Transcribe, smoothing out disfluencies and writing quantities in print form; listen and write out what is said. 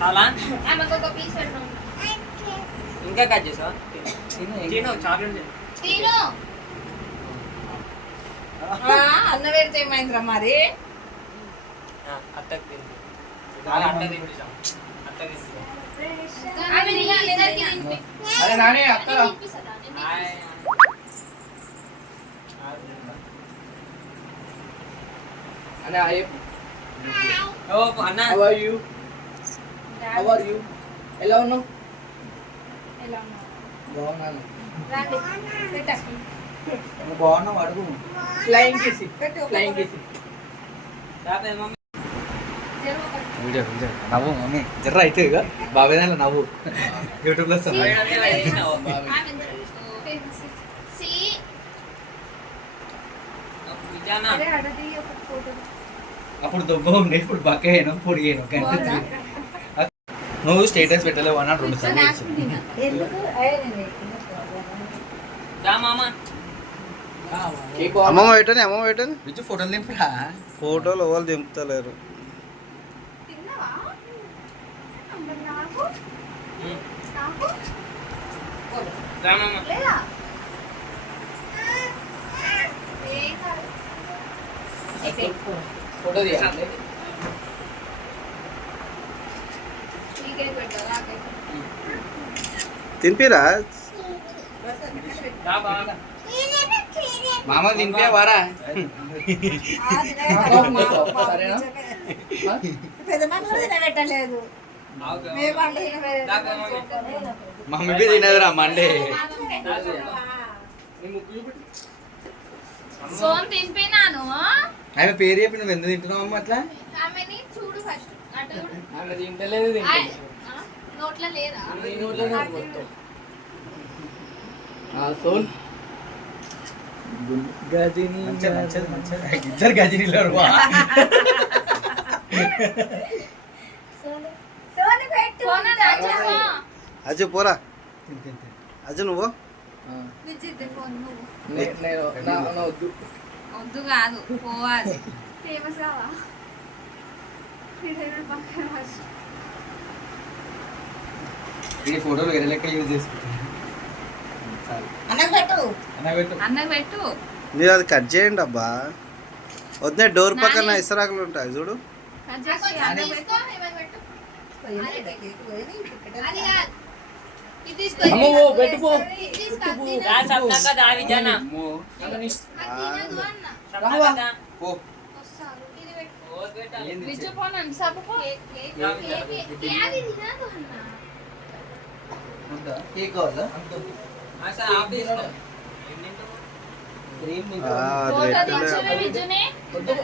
చాలా ఆమెకు ఒక పీస్ పెడతాం. ఇంకా కట్ చేసావా? తిను చాక్లెట్ తిను. అన్న పెడితే ఏమైందిరా మరి? అత్తకి తిను. అత్త తినిపిస్తాం. అత్త తినిపిస్తాం. ఆమె ఇద్దరికి తినిపి. అరే నాని అక్క తినిపిస్తాడా? అనే హాయ్ ఓ అన్న హౌ ఆర్ యు ఎలా ఉన్నావు? ఎలా ఉన్నావు? బాగున్నాను. రండి పెట్టు. నువ్వు బాగున్నావు అడుగు. ఫ్లయింగ్ కిసి తాతయ్య మమ్మీ జరుగు ఒకటి. వీడియో నవ్వు మమ్మీ జర్ర అయితే ఇక బాబేదాల నవ్వు యూట్యూబ్లో వస్తుంది. ఆమె సి విజానా అరే అడది ఒక ఫోటో. అప్పుడు దొబ్బ ఉండే ఇప్పుడు బక్క అయినా పొడిగాను కానీ నువ్వు స్టేటస్ పెట్టలేవు అన్న 2 సార్లు ఇచ్చాను. ఎందుకు? దా మామ అమ్మమ్మ పెట్టని విజు ఫోటోలు దింపురా. ఫోటోలు ఎవరు దింపుతలేరు. తిన్నావా? మరి నాకు నాకు దా మామ లేదా? ఏం కాదు. ఫోటో తీయాలి. నీకే పెట్టాలా? తినిపిరా దా బాగా మామ దింపే వారా పెద్దమ్మ కూడా తినబెట్టలేదు. మేము అంటే మమ్మీ తినదురా మండే. సోమ్ తినిపినాను. ఆమె పేరు చెప్పి నువ్వు ఎందుకు తింటున్నావు అమ్మ అట్లా? ఆమెని చూడు ఫస్ట్. అటు చూడు. ఆమె తింటలేదు నోట్లో లేదా? సోల్ గజిని ఇద్దరు గజినీలో సోని పెట్టు. ఫోన్ నచ్చవా? అజు పోరా అజు నువ్వు విజిత్ ఫోన్ నువ్వు. వద్దు. వద్దు కాదు పోవాలి. ఫేమస్ కావా? ఈ ఫోటోలు వేరే లెక్క యూజ్ చేసుకుంటాను. అన్నకు పెట్టు. అన్నకు పెట్టు. మీరు అది కట్ చేయండి అబ్బా. వద్దే డోర్ పక్కన ఇసరాకులు ఉంటాయి చూడు. అన్నకు పెట్టు. అది కాదు. ఇది తీసుకో. అమ్మో, పెట్టుకో. ఇది తీసుకో. దా సబ్నక దా విజానా అది తినదు అన్న. సబ్నక దా పో. వస్తారు. ఇది పెట్టు. ఓ బేటా విజు ఫోన్ అని సబ్బు కేక్ అది తినదు అన్న. కేక్ కావాలా? ఆసా ఆఫ్ తీసుకో ఆ, ఫోటో రెడ్ తీర్చవే విజునే. వద్దు.